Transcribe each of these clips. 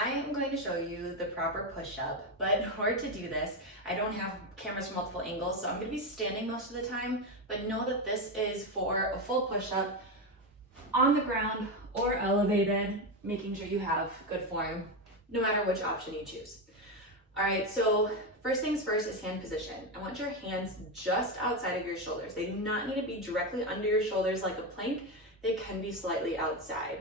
I am going to show you the proper push-up, but in order to do this, I don't have cameras from multiple angles, so I'm gonna be standing most of the time, but know that this is for a full push-up on the ground or elevated, making sure you have good form, no matter which option you choose. All right, so first things first is hand position. I want your hands just outside of your shoulders. They do not need to be directly under your shoulders like a plank. They can be slightly outside.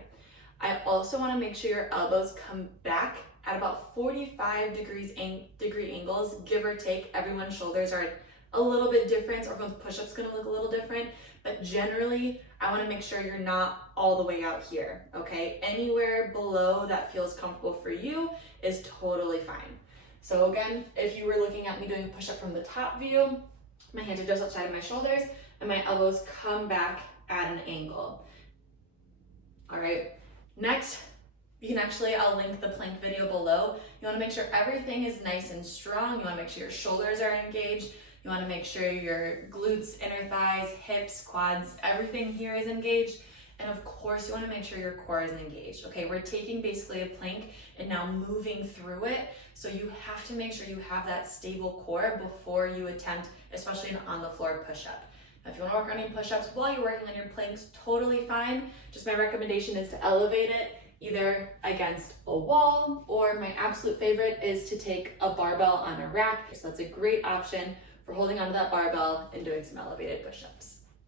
I also want to make sure your elbows come back at about 45 degree angles, give or take. Everyone's shoulders are a little bit different, or everyone's push-up's gonna look a little different, but generally, I wanna make sure you're not all the way out here, okay? Anywhere below that feels comfortable for you is totally fine. So again, if you were looking at me doing a push-up from the top view, my hands are just outside of my shoulders, and my elbows come back at an angle. All right. Next, I'll link the plank video below. You wanna make sure everything is nice and strong. You wanna make sure your shoulders are engaged. You wanna make sure your glutes, inner thighs, hips, quads, everything here is engaged. And of course, you wanna make sure your core is engaged. Okay, we're taking basically a plank and now moving through it. So you have to make sure you have that stable core before you attempt, especially an on the floor push-up. If you want to work on any push-ups while you're working on your planks, totally fine. Just my recommendation is to elevate it either against a wall, or my absolute favorite is to take a barbell on a rack. So that's a great option for holding onto that barbell and doing some elevated push-ups.